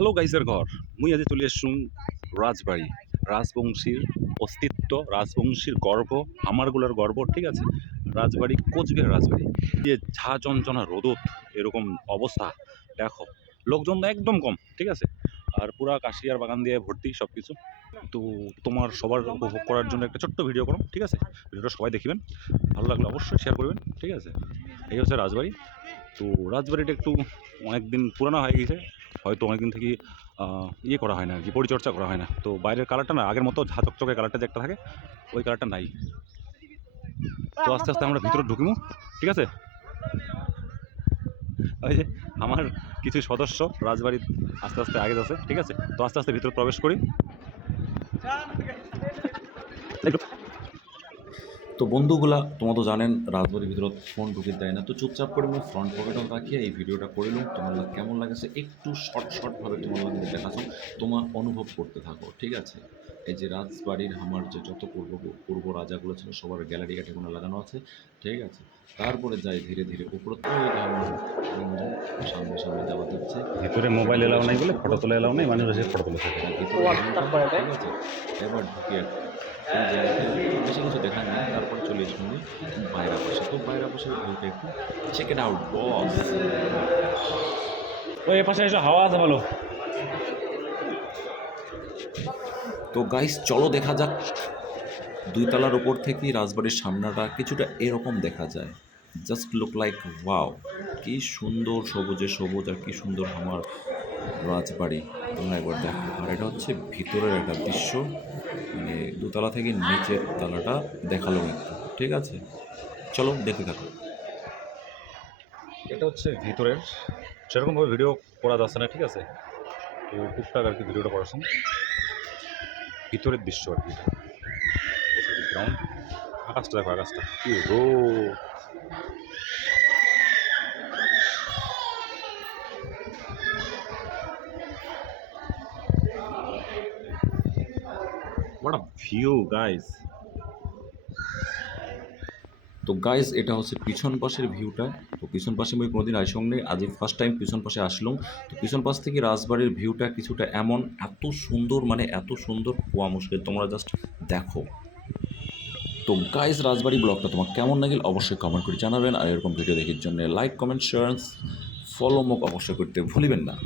Hello গাইজের ঘর মুই আজি চলে আসছুম রাজবাড়ি রাজবংশীর অস্তিত্ব রাজবংশীর গর্ব আমারগুলোর গর্ব ঠিক আছে। রাজবাড়ি কোচবিহার রাজবাড়ি যে ঝা চঞ্চনা রোদত এরকম অবস্থা দেখো, লোকজন একদম কম ঠিক আছে। আর পুরা কাশিয়ার বাগান দিয়ে ভর্তি সব কিছু। তো তোমার সবার উপভোগ করার জন্য একটা ছোট্ট ভিডিও করুন ঠিক আছে। ভিডিওটা সবাই দেখবেন, ভালো লাগলে অবশ্যই শেয়ার করবেন ঠিক আছে। এই হচ্ছে রাজবাড়ি। তো রাজবাড়িটা একটু অনেক দিন পুরানো হয়ে গেছে, হয়তো অনেক দিন থেকে ইয়ে করা হয় না আর কি, পরিচর্যা করা হয় না। তো বাইরের কালারটা না আগের মতো ঝা চকচকে কালারটা যে একটা থাকে ওই কালারটা নাই। তো আস্তে আস্তে আমরা ভিতরে ঢুকিমু ঠিক আছে। ওই যে আমার কিছু সদস্য রাজবাড়ির আস্তে আস্তে আগে যাচ্ছে ঠিক আছে। তো আস্তে আস্তে ভিতরে প্রবেশ করি। তো বন্ধুগুলা তোমরা তো জানেন রাজবাড়ির ভিতৰত ফোন ঢুকি দেয় না, তো চুপচাপ করে আমি ফ্রন্ট পকেটত রাখিয়ে এই ভিডিওটা করলাম। তোমার কেমন লাগেছে একটু শর্টভাবে তোমার লাগে দেখাছো, তোমার অনুভব করতে থাকো ঠিক আছে। এই যে রাজবাড়ির আমার যে যত পূর্ব রাজাগুলো ছিল সবার গ্যালারি কাঠিগুলো লাগানো আছে ঠিক আছে। তারপরে যাই ধীরে ধীরে উপরে বন্ধু সামনে সামনে যাওয়া যাচ্ছে। ভিতরে মোবাইল এলাও নাই বলে ফটো তোলা এলাও নাই, মানুষ এসে ফটো তুলে থাকে ঠিক আছে। এবার ঢুকিয়ে এই জায়গাটা বেশি কিছু দেখা নেই, তারপরে চলে এসে বাইরে পাশে। তো বাইরে পাশে ভিউটা একটু চেক ইট আউট বস। ওই পাশে এসে হাওয়া আছে ভালো। তো গাইস চলো দেখা যাক। দুই তলার উপর থেকে রাজবাড়ির সামনাটা কিছুটা এরকম দেখা যায়। জাস্ট লুক লাইক ওয়াও, কি সুন্দর সবুজে সবুজ আর কি সুন্দর আমার রাজবাড়ি, তোমরা একবার দেখো। আর এটা হচ্ছে ভিতরের একটা দৃশ্য, মানে দোতলা থেকে নিচের তলাটা দেখালো একটু ঠিক আছে। চলো দেখতে থাকো। এটা হচ্ছে ভিতরের, সেরকমভাবে ভিডিও করা যাচ্ছে না ঠিক আছে। তো টুকটাক আর কি ভিডিওটা করেছেন ভিতরের দৃশ্য আর কি। গ্রাউন্ড আকাশটা দেখো, আকাশটা কি রোদ। What a view guys! তো গাইজ এটা হচ্ছে পিছন পাশের ভিউটা। তো পিছন পাশে আমি কোনোদিন আইসং নেই, আজ ফার্স্ট টাইম পিছন পাশে আসলাম। তো পিছন পাশ থেকে রাজবাড়ির ভিউটা কিছুটা এমন, এত সুন্দর মানে এত সুন্দর কোয়া মুশকিল, তোমরা জাস্ট দেখো। তো গাইজ রাজবাড়ি ব্লগটা তোমার কেমন লাগিল অবশ্যই কমেন্ট করে জানাবেন। আর এরকম ভিডিও দেখার জন্য লাইক কমেন্ট শেয়ার ফলো মোক অবশ্যই করতে ভুলিবেন না।